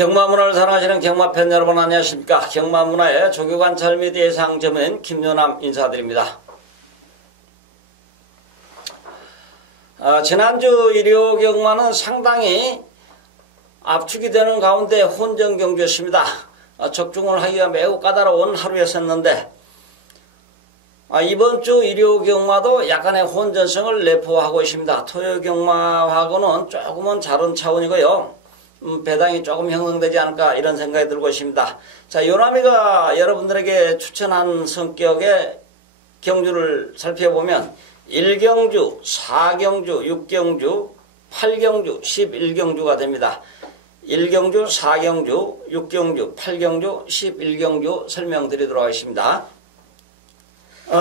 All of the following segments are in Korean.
경마문화를 사랑하시는 경마팬 여러분 안녕하십니까. 경마문화의 조교관찰 및 예상 전문인 김요남 인사드립니다. 지난주 일요 경마는 상당히 압축이 되는 가운데 혼전 경주였습니다. 적중을 하기가 매우 까다로운 하루였었는데 이번 주 일요 경마도 약간의 혼전성을 내포하고 있습니다. 토요 경마하고는 조금은 다른 차원이고요. 배당이 조금 형성되지 않을까 이런 생각이 들고 있습니다. 자, 요남이가 여러분들에게 추천한 성격의 경주를 살펴보면 1경주, 4경주, 6경주, 8경주, 11경주가 됩니다. 1경주, 4경주, 6경주, 8경주, 11경주 설명드리도록 하겠습니다.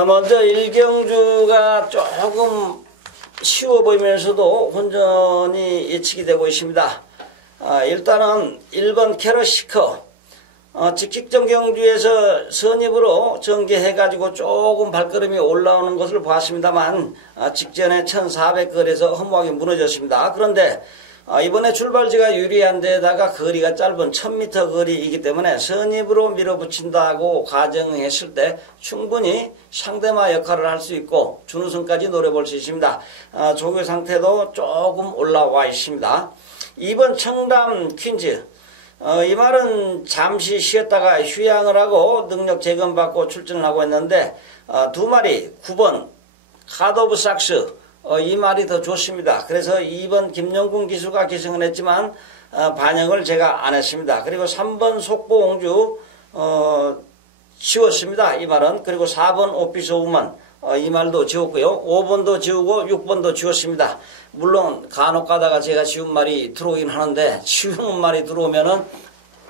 먼저 1경주가 조금 쉬워 보이면서도 혼전이 예측이 되고 있습니다. 일단은 1번 캐럿시커 직직전 경주에서 선입으로 전개해가지고 조금 발걸음이 올라오는 것을 보았습니다만 직전에 1400거리에서 허무하게 무너졌습니다. 그런데 이번에 출발지가 유리한 데다가 거리가 짧은 1000m 거리이기 때문에 선입으로 밀어붙인다고 가정했을 때 충분히 상대마 역할을 할 수 있고 준우승까지 노려볼 수 있습니다. 조교 상태도 조금 올라와 있습니다. 2번 청담 퀸즈 이 말은 잠시 쉬었다가 휴양을 하고 능력 재검받고 출전을 하고 있는데 두 마리 9번 카드 오브 삭스 이 말이 더 좋습니다. 그래서 2번 김영군 기수가 기승을 했지만 반영을 제가 안 했습니다. 그리고 3번 속보옹주 지웠습니다. 이 말은. 그리고 4번 오피스 우먼 이 말도 지웠고요. 5번도 지우고 6번도 지웠습니다. 물론 간혹 가다가 제가 지운 말이 들어오긴 하는데 지운 말이 들어오면은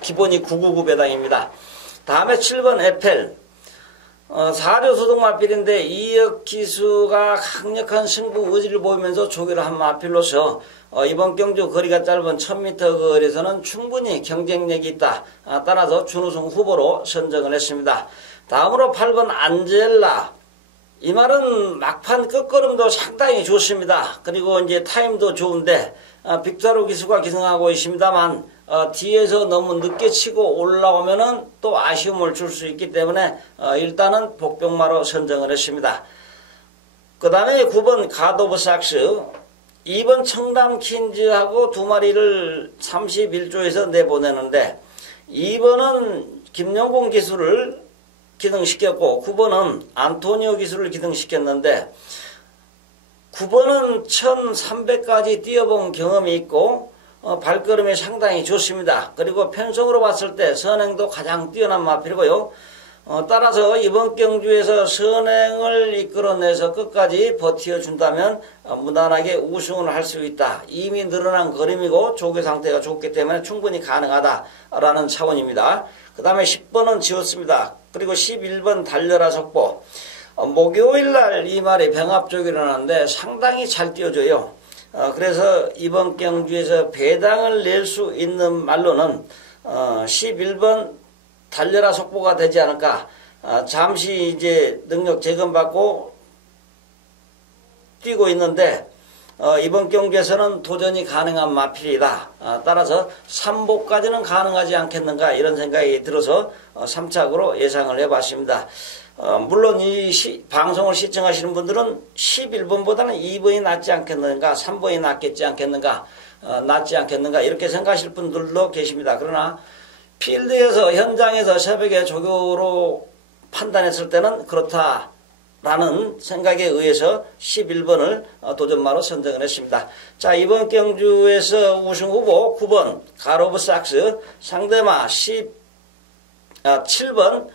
기본이 999 배당입니다. 다음에 7번 에펠 4조 소득 마필인데 이역 기수가 강력한 승부 의지를 보이면서 조기를 한 마필로서 이번 경주 거리가 짧은 1000m 거리에서는 충분히 경쟁력이 있다. 따라서 준우승 후보로 선정을 했습니다. 다음으로 8번 안젤라 이 말은 막판 끝걸음도 상당히 좋습니다. 그리고 이제 타임도 좋은데 빅타로 기수가 기승하고 있습니다만 뒤에서 너무 늦게 치고 올라오면은 또 아쉬움을 줄 수 있기 때문에 일단은 복병마로 선정을 했습니다. 그 다음에 9번 가드 오브 삭스 2번 청담 퀸즈하고 두 마리를 31조에서 내보내는데 2번은 김영공 기수를 기능시켰고 9번은 안토니오 기수를 기능시켰는데 9번은 1300까지 뛰어본 경험이 있고 발걸음이 상당히 좋습니다. 그리고 편성으로 봤을 때 선행도 가장 뛰어난 마필이고요. 따라서 이번 경주에서 선행을 이끌어내서 끝까지 버텨준다면 무난하게 우승을 할 수 있다. 이미 늘어난 걸음이고 조교 상태가 좋기 때문에 충분히 가능하다라는 차원입니다. 그 다음에 10번은 지웠습니다. 그리고 11번 달려라 속보 목요일날 이 말이 병합쪽이 일어나는데 상당히 잘 띄워줘요. 그래서 이번 경주에서 배당을 낼 수 있는 말로는 11번 달려라 속보가 되지 않을까. 잠시 이제 능력 재검받고 뛰고 있는데 이번 경주에서는 도전이 가능한 마필이다. 따라서 3보까지는 가능하지 않겠는가 이런 생각이 들어서 3착으로 예상을 해봤습니다. 물론 이 방송을 시청하시는 분들은 11번보다는 2번이 낫지 않겠는가 3번이 낫겠지 않겠는가 낫지 않겠는가 이렇게 생각하실 분들도 계십니다. 그러나 필드에서 현장에서 새벽에 조교로 판단했을 때는 그렇다라는 생각에 의해서 11번을 도전마로 선정을 했습니다. 자, 이번 경주에서 우승 후보 9번 가드 오브 삭스 상대마 7번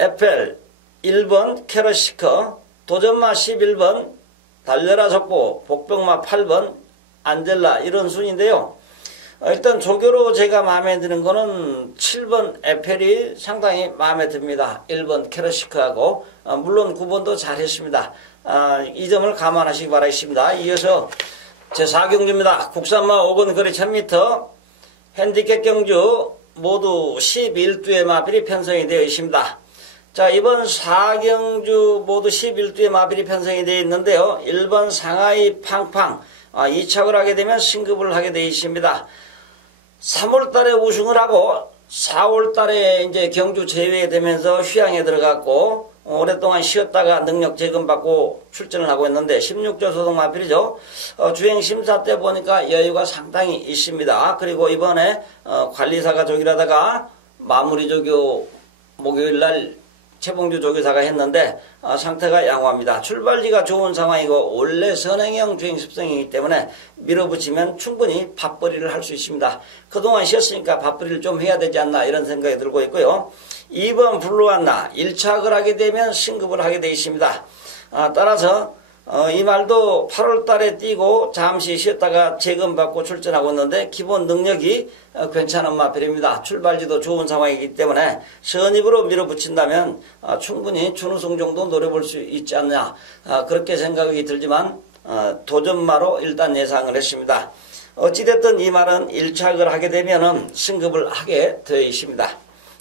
에펠 1번 캐럿시커 도전마 11번 달려라 속보 복병마 8번 안젤라 이런 순인데요. 일단 조교로 제가 마음에 드는 거는 7번 에펠이 상당히 마음에 듭니다. 1번 캐럿시커하고 물론 9번도 잘했습니다. 이 점을 감안하시기 바라겠습니다. 이어서 제4경주입니다. 국산마 5번 거리 1000m 핸디캡 경주 모두 11두의 마필이 편성이 되어 있습니다. 자, 이번 4경주 모두 11두의 마필이 편성이 되어 있는데요. 1번 상하이 팡팡 2착을 하게 되면 승급을 하게 되어 있습니다. 3월 달에 우승을 하고 4월 달에 이제 경주 제외되면서 휴양에 들어갔고 오랫동안 쉬었다가 능력 재검받고 출전을 하고 있는데 16조 소속 마필이죠. 주행 심사 때 보니까 여유가 상당히 있습니다. 그리고 이번에 관리사가 조기라다가 마무리 조교 목요일 날 최봉주 조교사가 했는데 상태가 양호합니다. 출발지가 좋은 상황이고 원래 선행형 주행 습성이기 때문에 밀어붙이면 충분히 밭벌이를 할 수 있습니다. 그동안 쉬었으니까 밭벌이를 좀 해야 되지 않나 이런 생각이 들고 있고요. 2번 블루안나 1착을 하게 되면 승급을 하게 되어 있습니다. 따라서 이 말도 8월 달에 뛰고 잠시 쉬었다가 재검받고 출전하고 있는데 기본 능력이 괜찮은 마필입니다. 출발지도 좋은 상황이기 때문에 선입으로 밀어붙인다면 충분히 준우승 정도 노려볼 수 있지 않냐 그렇게 생각이 들지만 도전마로 일단 예상을 했습니다. 어찌됐든 이 말은 1착을 하게 되면 승급을 하게 되어 있습니다.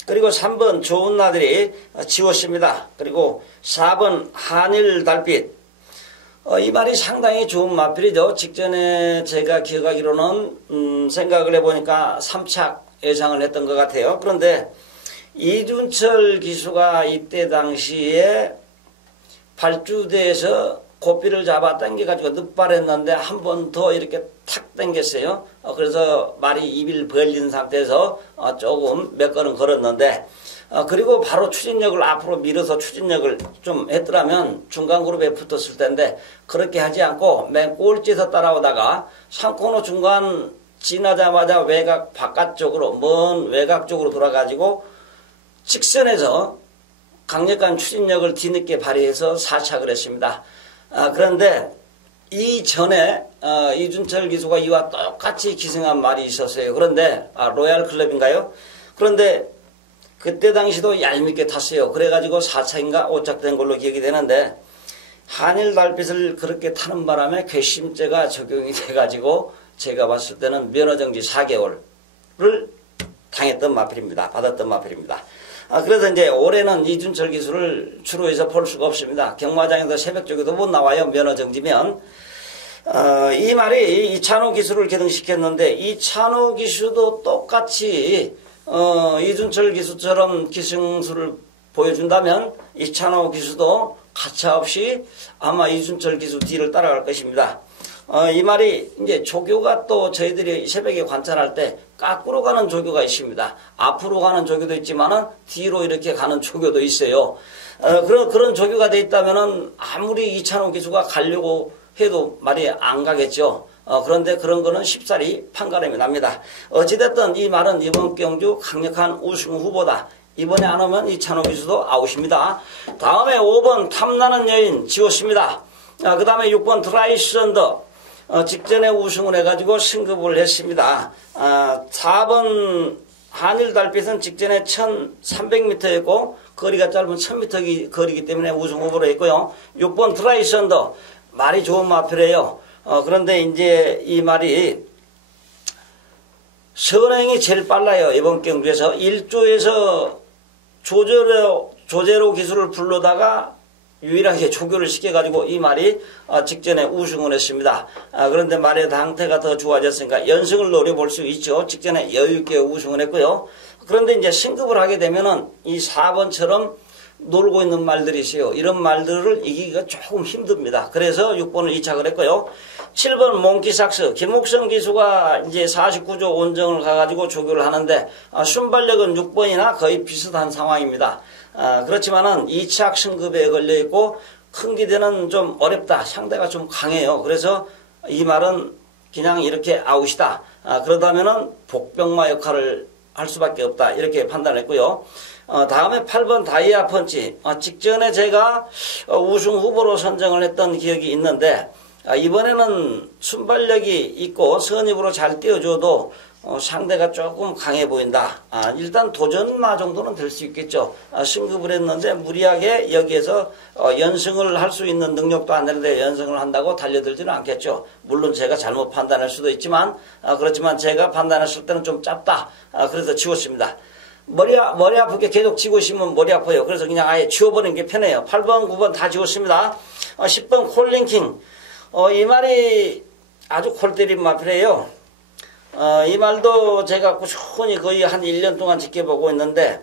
그리고 3번 좋은 나들이 지웠습니다. 그리고 4번 한일 달빛 이 말이 상당히 좋은 마필이죠. 직전에 제가 기억하기로는 생각을 해보니까 3착 예상을 했던 것 같아요. 그런데 이준철 기수가 이때 당시에 발주대에서 고삐를 잡아 당겨가지고 늑발했는데 한 번 더 이렇게 탁 당겼어요. 그래서 말이 입을 벌린 상태에서 조금 몇 걸음 걸었는데 그리고 바로 추진력을 앞으로 밀어서 추진력을 좀 했더라면 중간 그룹에 붙었을 텐데 그렇게 하지 않고 맨 꼴찌에서 따라오다가 상코너 중간 지나자마자 외곽 바깥쪽으로 먼 외곽 쪽으로 돌아가지고 직선에서 강력한 추진력을 뒤늦게 발휘해서 4착을 했습니다. 그런데 이전에 이준철 기수가 이와 똑같이 기승한 말이 있었어요. 그런데 로얄 클럽인가요? 그런데 그때 당시도 얄밉게 탔어요. 그래가지고 4착인가 5착 된 걸로 기억이 되는데 한일 달빛을 그렇게 타는 바람에 괘씸죄가 적용이 돼가지고 제가 봤을 때는 면허정지 4개월을 당했던 마필입니다. 받았던 마필입니다. 그래서 이제 올해는 이준철 기수를 주로해서 볼 수가 없습니다. 경마장에서 새벽 쪽에도 못 나와요. 면허정지면. 이 말이 이찬호 기수를 개등시켰는데 이찬호 기수도 똑같이 이준철 기수처럼 기승수를 보여준다면 이찬호 기수도 가차없이 아마 이준철 기수 뒤를 따라갈 것입니다. 이 말이 이제 조교가 또 저희들이 새벽에 관찰할 때 까꾸로 가는 조교가 있습니다. 앞으로 가는 조교도 있지만은 뒤로 이렇게 가는 조교도 있어요. 그런 조교가 돼 있다면은 아무리 이찬호 기수가 가려고 해도 말이 안 가겠죠. 그런데 그런 거는 쉽사리 판가름이 납니다. 어찌됐든 이 말은 이번 경주 강력한 우승 후보다. 이번에 안 오면 이찬호 기수도 아웃입니다. 다음에 5번 탐나는 여인 지웠습니다. 그 다음에 6번 트라이선더 직전에 우승을 해가지고 승급을 했습니다. 4번 한일 달빛은 직전에 1300m였고 거리가 짧은 1000m 거리이기 때문에 우승 후보로 했고요. 6번 트라이선더 말이 좋은 마필이에요. 그런데 이제 이 말이 선행이 제일 빨라요. 이번 경주에서 1조에서 조제로 기술을 불러다가 유일하게 조교를 시켜가지고 이 말이 직전에 우승을 했습니다. 그런데 말의 상태가 더 좋아졌으니까 연승을 노려볼 수 있죠. 직전에 여유있게 우승을 했고요. 그런데 이제 승급을 하게 되면은 이 4번처럼 놀고 있는 말들이 있어요. 이런 말들을 이기기가 조금 힘듭니다. 그래서 6번을 2착을 했고요. 7번 몽키삭스 김옥성 기수가 이제 49조 원정을 가가지고 조교를 하는데 순발력은 6번이나 거의 비슷한 상황입니다. 그렇지만은 2착 승급에 걸려있고 큰 기대는 좀 어렵다. 상대가 좀 강해요. 그래서 이 말은 그냥 이렇게 아웃이다. 그러다면은 복병마 역할을 할 수밖에 없다. 이렇게 판단했고요. 다음에 8번 다이아 펀치. 직전에 제가 우승 후보로 선정을 했던 기억이 있는데 이번에는 순발력이 있고 선입으로 잘 띄워줘도 상대가 조금 강해 보인다. 일단 도전마 정도는 될 수 있겠죠. 승급을 했는데 무리하게 여기에서 연승을 할 수 있는 능력도 안 되는데 연승을 한다고 달려들지는 않겠죠. 물론 제가 잘못 판단할 수도 있지만 그렇지만 제가 판단했을 때는 좀 짧다. 그래서 지웠습니다. 머리 아프게 계속 지고 있으면 머리 아파요. 그래서 그냥 아예 지워버리는 게 편해요. 8번, 9번 다 지웠습니다. 10번 콜링킹. 이 말이 아주 골 때린 마필이에요. 이 말도 제가 꾸준히 거의 한 1년 동안 지켜보고 있는데,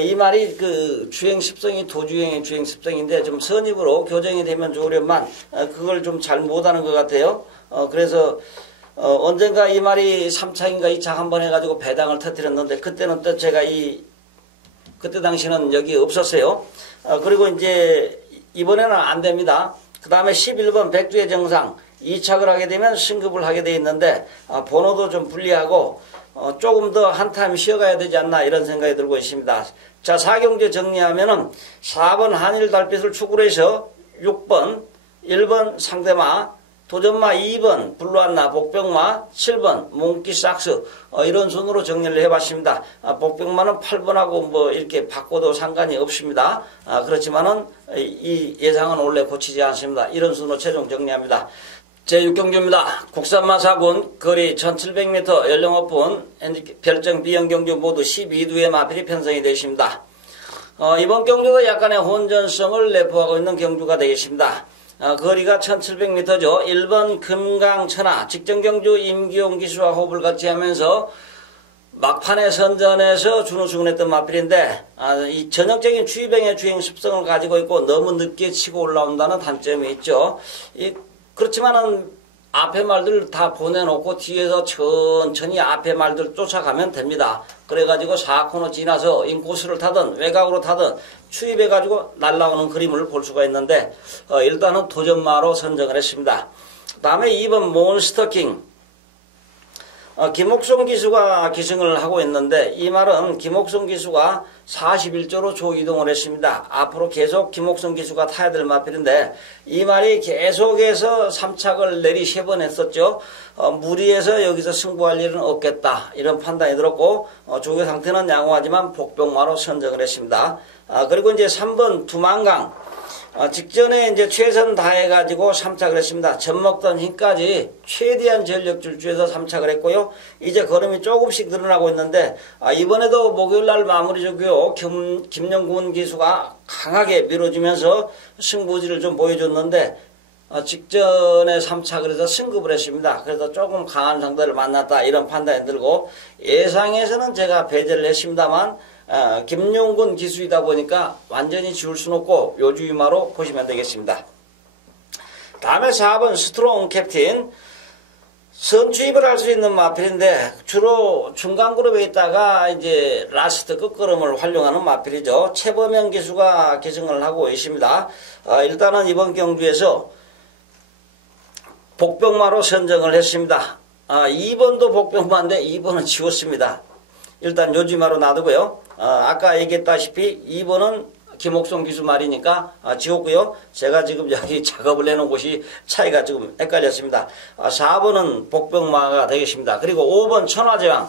이 말이 그 주행습성이 도주행의 주행습성인데 좀 선입으로 교정이 되면 좋으련만, 그걸 좀 잘 못하는 것 같아요. 그래서, 언젠가 이 말이 3차인가 2차 한번 해가지고 배당을 터뜨렸는데, 그때는 또 제가 그때 당시는 여기 없었어요. 그리고 이제 이번에는 안 됩니다. 그 다음에 11번 백두의 정상 2착을 하게 되면 승급을 하게 돼 있는데, 번호도 좀 불리하고 조금 더 한 타임 쉬어가야 되지 않나 이런 생각이 들고 있습니다. 자, 4경제 정리하면은 4번 한일 달빛을 축으로 해서 6번 1번 상대마, 도전마 2번 블루안나 복병마, 7번 몽키 삭스, 이런 순으로 정리를 해봤습니다. 복병마는 8번하고 뭐 이렇게 바꿔도 상관이 없습니다. 그렇지만은 이 예상은 원래 고치지 않습니다. 이런 순으로 최종 정리합니다. 제6경주입니다. 국산마 4군, 거리 1700m, 연령 오픈, 별정 B형 경주 모두 12두의 마필이 편성이 되십니다. 이번 경주도 약간의 혼전성을 내포하고 있는 경주가 되겠습니다. 거리가 1700m죠. 1번 금강천하, 직전경주 임기용 기수와 호흡을 같이 하면서 막판에 선전에서 준우승을 했던 마필인데, 이 전형적인 추이병의 주행 습성을 가지고 있고 너무 늦게 치고 올라온다는 단점이 있죠. 그렇지만은 앞에 말들 다 보내놓고 뒤에서 천천히 앞에 말들 쫓아가면 됩니다. 그래가지고 4코너 지나서 인코스를 타든 외곽으로 타든 추입해가지고 날아오는 그림을 볼 수가 있는데, 일단은 도전마로 선정을 했습니다. 그 다음에 2번 몬스터킹, 김옥성 기수가 기승을 하고 있는데, 이 말은 김옥성 기수가 41조로 조이동을 했습니다. 앞으로 계속 김옥성 기수가 타야 될 마필인데, 이 말이 계속해서 3착을 내리 3번 했었죠. 무리해서 여기서 승부할 일은 없겠다, 이런 판단이 들었고, 조교 상태는 양호하지만 복병마로 선정을 했습니다. 그리고 이제 3번 두만강, 직전에 이제 최선 다해가지고 3착을 했습니다. 젖먹던 힘까지 최대한 전력 질주해서 3착을 했고요. 이제 걸음이 조금씩 늘어나고 있는데, 이번에도 목요일날 마무리 조교 김영군 기수가 강하게 밀어주면서 승부지를 좀 보여줬는데, 직전에 3착을 해서 승급을 했습니다. 그래서 조금 강한 상대를 만났다, 이런 판단이 들고, 예상에서는 제가 배제를 했습니다만, 김용군 기수이다 보니까 완전히 지울 수는 없고 요주의마로 보시면 되겠습니다. 다음에 4번 스트롱 캡틴, 선추입을 할 수 있는 마필인데 주로 중간 그룹에 있다가 이제 라스트 끝걸음을 활용하는 마필이죠. 최범영 기수가 계승을 하고 있습니다. 일단은 이번 경주에서 복병마로 선정을 했습니다. 2번도 복병마인데 2번은 지웠습니다. 일단 요주의마로 놔두고요. 아까 얘기했다시피 2번은 김옥성 기수 말이니까 지웠고요. 제가 지금 여기 작업을 내놓은 곳이 차이가 조금 헷갈렸습니다. 4번은 복병마가 되겠습니다. 그리고 5번 천화제왕,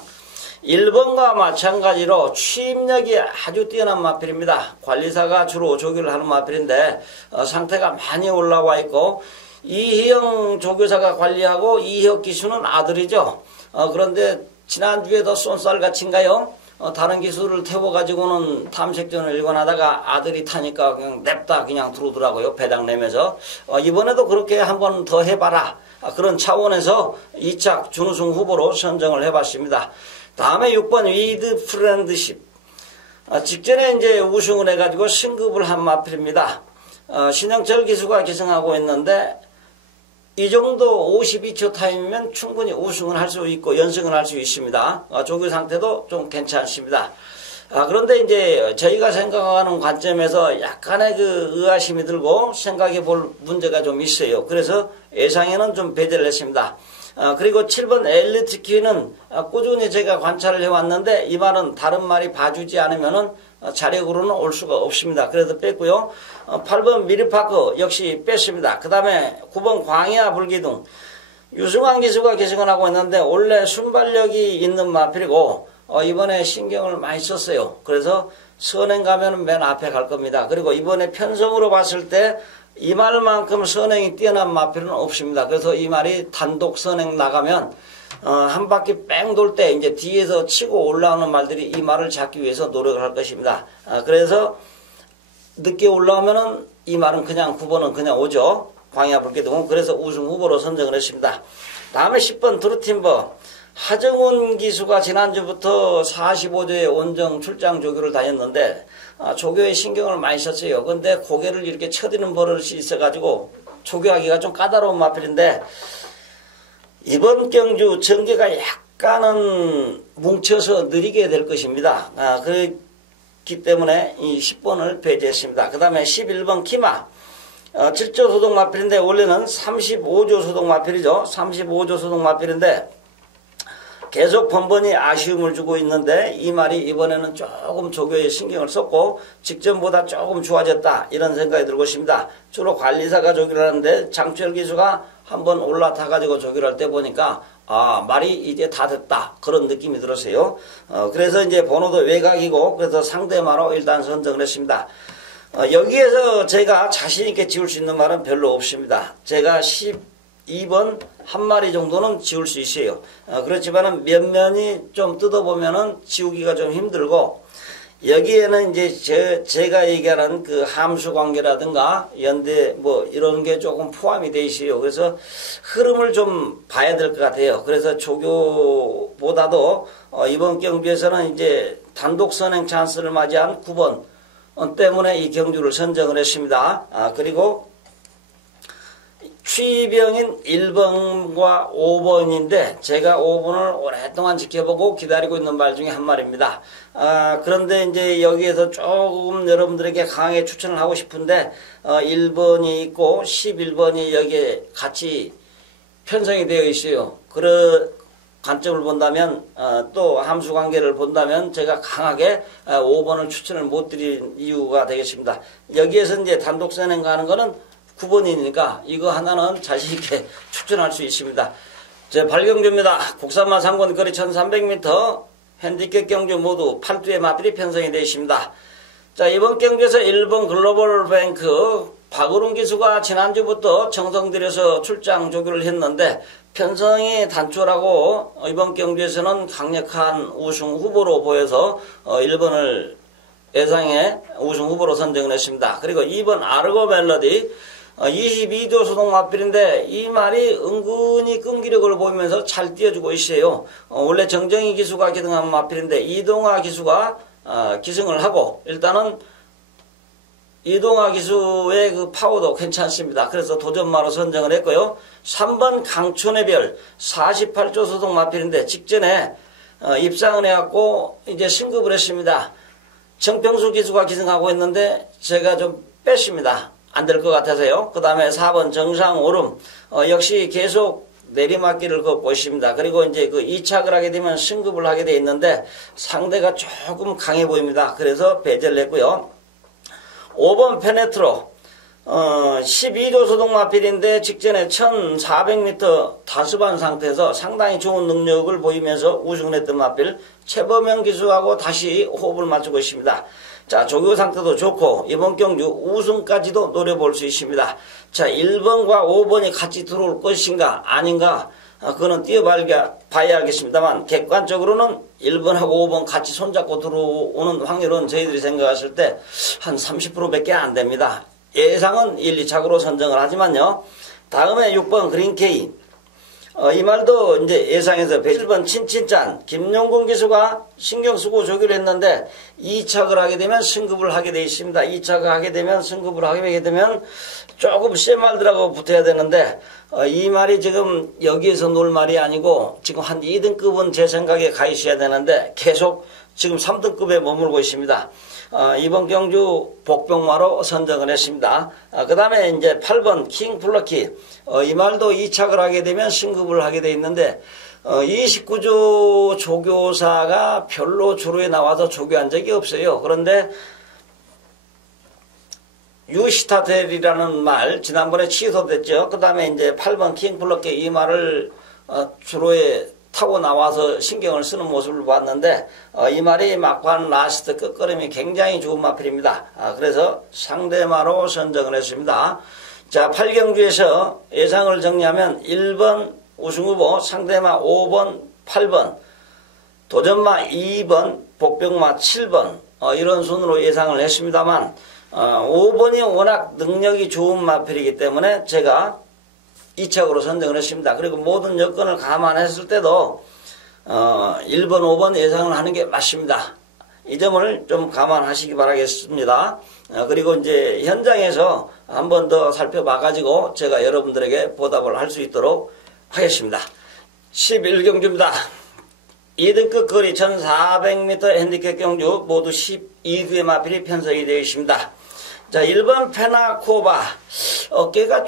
1번과 마찬가지로 취입력이 아주 뛰어난 마필입니다. 관리사가 주로 조교를 하는 마필인데 상태가 많이 올라와 있고, 이희영 조교사가 관리하고 이희혁 기수는 아들이죠. 그런데 지난주에도 쏜쌀같이인가요? 다른 기수를 태워가지고는 탐색전을 일관하다가 아들이 타니까 그냥 냅다 그냥 들어오더라고요. 배당 내면서. 이번에도 그렇게 한번 더 해봐라, 그런 차원에서 2착 준우승 후보로 선정을 해봤습니다. 다음에 6번 위드 프렌드십, 직전에 이제 우승을 해가지고 승급을 한 마필입니다. 신영철 기수가 기승하고 있는데, 이 정도 52초 타임이면 충분히 우승을 할 수 있고 연승을 할 수 있습니다. 조교 상태도 좀 괜찮습니다. 그런데 이제 저희가 생각하는 관점에서 약간의 그 의아심이 들고 생각해 볼 문제가 좀 있어요. 그래서 예상에는 좀 배제를 했습니다. 그리고 7번 엘리트키는 꾸준히 제가 관찰을 해왔는데, 이 말은 다른 말이 봐주지 않으면은 자력으로는 올 수가 없습니다. 그래서 뺐고요. 8번 미르파크 역시 뺐습니다. 그 다음에 9번 광야 불기둥, 유승환 기수가 계승을 하고 있는데 원래 순발력이 있는 마필이고 이번에 신경을 많이 썼어요. 그래서 선행 가면 맨 앞에 갈 겁니다. 그리고 이번에 편성으로 봤을 때 이 말만큼 선행이 뛰어난 마필은 없습니다. 그래서 이 말이 단독 선행 나가면 한 바퀴 뺑 돌 때 이제 뒤에서 치고 올라오는 말들이 이 말을 잡기 위해서 노력을 할 것입니다. 그래서 늦게 올라오면은 이 말은 그냥 9번은 그냥 오죠. 광야 불기둥은. 그래서 우승 후보로 선정을 했습니다. 다음에 10번 드루팀버, 하정훈 기수가 지난주부터 45조의 원정 출장 조교를 다녔는데 조교에 신경을 많이 썼어요. 근데 고개를 이렇게 쳐드는 버릇이 있어가지고 조교하기가 좀 까다로운 마필인데 이번 경주 전개가 약간은 뭉쳐서 느리게 될 것입니다. 그렇기 때문에 이 10번을 배제했습니다. 그 다음에 11번 키마 7조 소동 마필인데 원래는 35조 소동 마필이죠. 35조 소동 마필인데 계속 번번이 아쉬움을 주고 있는데 이 말이 이번에는 조금 조교에 신경을 썼고 직전보다 조금 좋아졌다 이런 생각이 들고 있습니다. 주로 관리사가 조교를 하는데 장철 기수가 한번 올라타가지고 조교를 할 때 보니까 말이 이제 다 됐다 그런 느낌이 들었어요. 그래서 이제 번호도 외곽이고 그래서 상대마로 일단 선정을 했습니다. 여기에서 제가 자신있게 지울 수 있는 말은 별로 없습니다. 제가 12번 한 마리 정도는 지울 수 있어요. 그렇지만은 면면이 좀 뜯어보면은 지우기가 좀 힘들고 여기에는 이제 제가 얘기하는 그 함수 관계라든가 연대 뭐 이런 게 조금 포함이 돼 있어요. 그래서 흐름을 좀 봐야 될 것 같아요. 그래서 조교보다도 이번 경주에서는 이제 단독 선행 찬스를 맞이한 9번 때문에 이 경주를 선정을 했습니다. 그리고 취병인 1번과 5번인데 제가 5번을 오랫동안 지켜보고 기다리고 있는 말 중에 한 말입니다. 그런데 이제 여기에서 조금 여러분들에게 강하게 추천을 하고 싶은데 1번이 있고 11번이 여기에 같이 편성이 되어 있어요. 그런 관점을 본다면 또 함수 관계를 본다면 제가 강하게 5번을 추천을 못 드린 이유가 되겠습니다. 여기에서 이제 단독 선행 가는 거는 9번이니까 이거 하나는 자신있게 추천할 수 있습니다. 제 발경주입니다. 국산마 상권 거리 1300m 핸디캡 경주 모두 8두의 마필이 편성이 되어 있습니다. 자, 이번 경주에서 1번 글로벌뱅크 박으론 기수가 지난주부터 정성 들여서 출장 조교를 했는데 편성이 단촐하고 이번 경주에서는 강력한 우승 후보로 보여서 1번을 예상의 우승 후보로 선정을 했습니다. 그리고 2번 아르고 멜로디 22조 소동 마필인데 이 말이 은근히 끈기력을 보이면서 잘 띄워주고 있어요. 원래 정정희 기수가 기등한 마필인데 이동화 기수가 기승을 하고 일단은 이동화 기수의 그 파워도 괜찮습니다. 그래서 도전마로 선정을 했고요. 3번 강촌의 별 48조 소동 마필인데 직전에 입상을 해갖고 이제 승급을 했습니다. 정평수 기수가 기승하고 있는데 제가 좀 뺐습니다. 안 될 것 같아서요. 그 다음에 4번 정상오름 역시 계속 내리막길을 걷고 있습니다. 그리고 이제 그 2착을 하게 되면 승급을 하게 돼 있는데 상대가 조금 강해 보입니다. 그래서 배제를 했고요. 5번 페네트로 12조 소동 마필인데 직전에 1400m 다수반 상태에서 상당히 좋은 능력을 보이면서 우승을 했던 마필 최범영 기수하고 다시 호흡을 맞추고 있습니다. 자, 조교 상태도 좋고 이번 경주 우승까지도 노려볼 수 있습니다. 자, 1번과 5번이 같이 들어올 것인가 아닌가 그거는 뛰어봐야 알겠습니다만 객관적으로는 1번하고 5번 같이 손잡고 들어오는 확률은 저희들이 생각했을 때 한 30%밖에 안 됩니다. 예상은 1, 2착으로 선정을 하지만요. 다음에 6번 그린케이 이 말도 이제 예상에서 1번 친친짠 김용곤 기수가 신경 쓰고 조교를 했는데 2착을 하게 되면 승급을 하게 되어 있습니다. 2착을 하게 되면 승급을 하게 되면 조금 센 말들하고 붙어야 되는데 이 말이 지금 여기에서 놀 말이 아니고 지금 한 2등급은 제 생각에 가 있어야 되는데 계속 지금 3등급에 머물고 있습니다. 이번 경주 복병마로 선정을 했습니다. 그 다음에 이제 8번 킹플러키 이 말도 2착을 하게 되면 승급을 하게 돼 있는데 29조 조교사가 별로 주로에 나와서 조교한 적이 없어요. 그런데 유시타텔이라는 말 지난번에 취소됐죠. 그 다음에 이제 8번 킹플러키 이 말을 주로에 타고 나와서 신경을 쓰는 모습을 봤는데 이 말이 막판 라스트 끝걸음이 굉장히 좋은 마필입니다. 그래서 상대마로 선정을 했습니다. 자, 8경주에서 예상을 정리하면 1번 우승후보 상대마 5번 8번 도전마 2번 복병마 7번 이런 순으로 예상을 했습니다만 5번이 워낙 능력이 좋은 마필이기 때문에 제가 2착으로 선정을 했습니다. 그리고 모든 여건을 감안했을 때도 1번, 5번 예상을 하는 게 맞습니다. 이 점을 좀 감안하시기 바라겠습니다. 그리고 이제 현장에서 한 번 더 살펴봐가지고 제가 여러분들에게 보답을 할 수 있도록 하겠습니다. 11경주입니다. 2등급 거리 1400m 핸디캡 경주 모두 12두의 마필이 편성이 되어 있습니다. 자, 1번 페나코바. 어깨가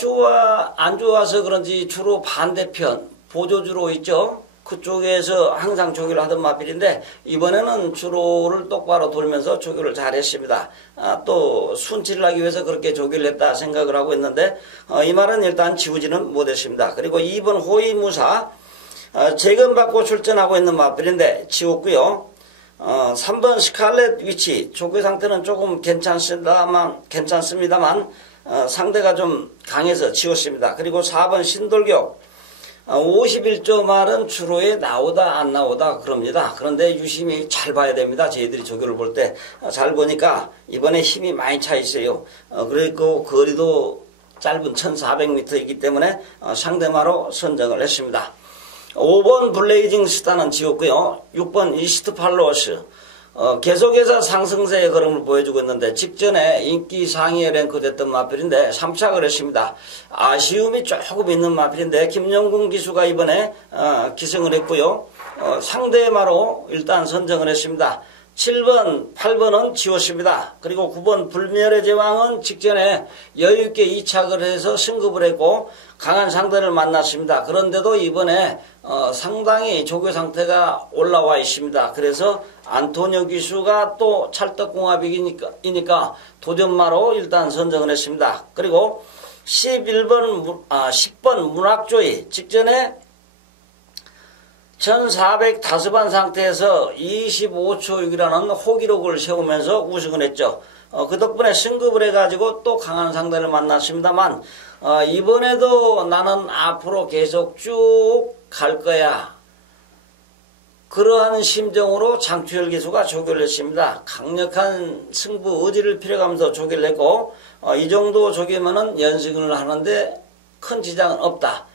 안 좋아서 그런지 주로 반대편 보조주로 있죠. 그쪽에서 항상 조교를 하던 마필인데 이번에는 주로를 똑바로 돌면서 조교를 잘 했습니다. 또 순치를 하기 위해서 그렇게 조교를 했다 생각을 하고 있는데 이 말은 일단 지우지는 못했습니다. 그리고 2번 호위무사. 재검받고 출전하고 있는 마필인데 지웠고요. 3번 스칼렛 위치. 조교 상태는 조금 괜찮습니다만 상대가 좀 강해서 지웠습니다. 그리고 4번 신돌격. 51조 말은 주로에 나오다 안 나오다 그럽니다. 그런데 유심히 잘 봐야 됩니다. 저희들이 조교를 볼 때 잘 보니까 이번에 힘이 많이 차 있어요. 그리고 거리도 짧은 1400m이기 때문에 상대마로 선정을 했습니다. 5번 블레이징 스타는 지웠고요. 6번 이스트 팔로워스. 계속해서 상승세의 걸음을 보여주고 있는데 직전에 인기 상위에 랭크됐던 마필인데 3착을 했습니다. 아쉬움이 조금 있는 마필인데 김영gun 기수가 이번에 기승을 했고요. 상대마로 일단 선정을 했습니다. 7번, 8번은 지웠습니다. 그리고 9번 불멸의 제왕은 직전에 여유있게 2착을 해서 승급을 했고 강한 상대를 만났습니다. 그런데도 이번에 상당히 조교 상태가 올라와 있습니다. 그래서 안토니오 기수가 또 찰떡궁합이니까 도전마로 일단 선정을 했습니다. 그리고 10번 문학조이 직전에 1405반 상태에서 25초 6이라는 호기록을 세우면서 우승을 했죠. 그 덕분에 승급을 해가지고 또 강한 상대를 만났습니다만 이번에도 나는 앞으로 계속 쭉 갈 거야. 그러한 심정으로 장추열 기수가 조교를 했습니다. 강력한 승부 의지를 필요하면서 조교를 했고 이 정도 조교면은 연승을 하는데 큰 지장은 없다.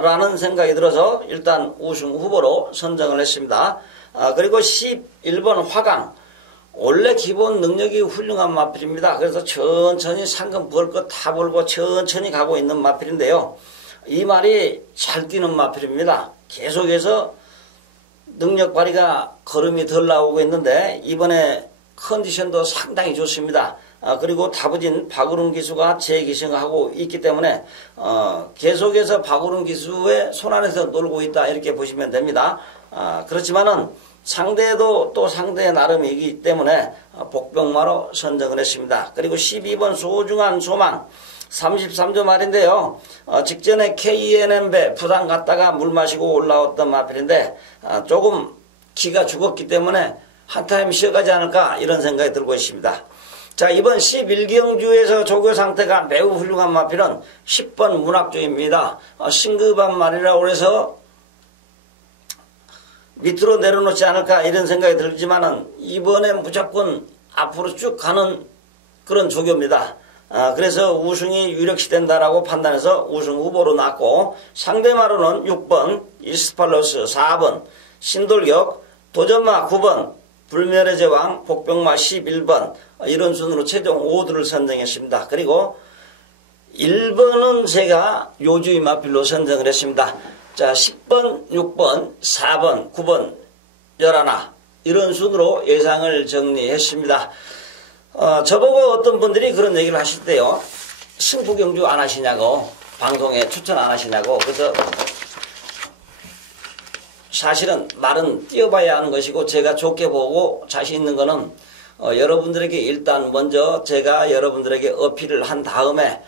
라는 생각이 들어서 일단 우승 후보로 선정을 했습니다. 그리고 11번 화강. 원래 기본 능력이 훌륭한 마필입니다. 그래서 천천히 상금 벌 것 다 벌고 천천히 가고 있는 마필인데요. 이 말이 잘 뛰는 마필입니다. 계속해서 능력 발휘가 걸음이 덜 나오고 있는데 이번에 컨디션도 상당히 좋습니다. 그리고 다부진 박우른 기수가 재기승하고 있기 때문에 계속해서 박우른 기수의 손안에서 놀고 있다 이렇게 보시면 됩니다. 그렇지만은 상대도 또 상대의 나름이기 때문에 복병마로 선정을 했습니다. 그리고 12번 소중한 소망 33조 말인데요. 직전에 KNM배 부산 갔다가 물 마시고 올라왔던 마필인데 조금 기가 죽었기 때문에 한 타임 쉬어가지 않을까 이런 생각이 들고 있습니다. 자, 이번 11경주에서 조교 상태가 매우 훌륭한 마필은 10번 문학조입니다. 신급한 말이라고 해서 밑으로 내려놓지 않을까 이런 생각이 들지만은 이번에 무조건 앞으로 쭉 가는 그런 조교입니다. 그래서 우승이 유력시 된다라고 판단해서 우승 후보로 놨고 상대마로는 6번 이스팔로스 4번 신돌격 도전마 9번 불멸의 제왕 복병마 11번 이런 순으로 최종 5두를 선정했습니다. 그리고 1번은 제가 요주의 마필로 선정을 했습니다. 자, 10번, 6번, 4번, 9번, 11 이런 순으로 예상을 정리했습니다. 저보고 어떤 분들이 그런 얘기를 하실 때요. 승부경주 안 하시냐고 방송에 추천 안 하시냐고 그래서 사실은 말은 띄워봐야 하는 것이고 제가 좋게 보고 자신 있는 거는 여러분들에게 일단 먼저 제가 여러분들에게 어필을 한 다음에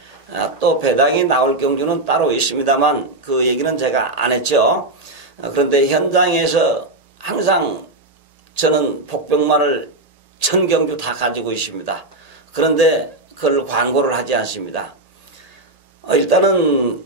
또 배당이 나올 경주는 따로 있습니다만 그 얘기는 제가 안 했죠. 그런데 현장에서 항상 저는 복병만을 1000경주 다 가지고 있습니다. 그런데 그걸 광고를 하지 않습니다. 일단은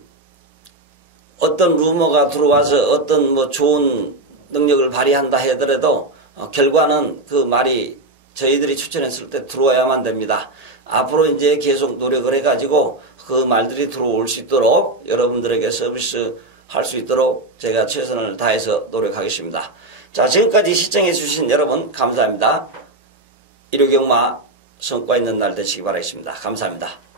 어떤 루머가 들어와서 어떤 뭐 좋은 능력을 발휘한다 하더라도 결과는 그 말이 저희들이 추천했을 때 들어와야만 됩니다. 앞으로 이제 계속 노력을 해가지고 그 말들이 들어올 수 있도록 여러분들에게 서비스 할 수 있도록 제가 최선을 다해서 노력하겠습니다. 자, 지금까지 시청해 주신 여러분 감사합니다. 일요경마 성과 있는 날 되시기 바라겠습니다. 감사합니다.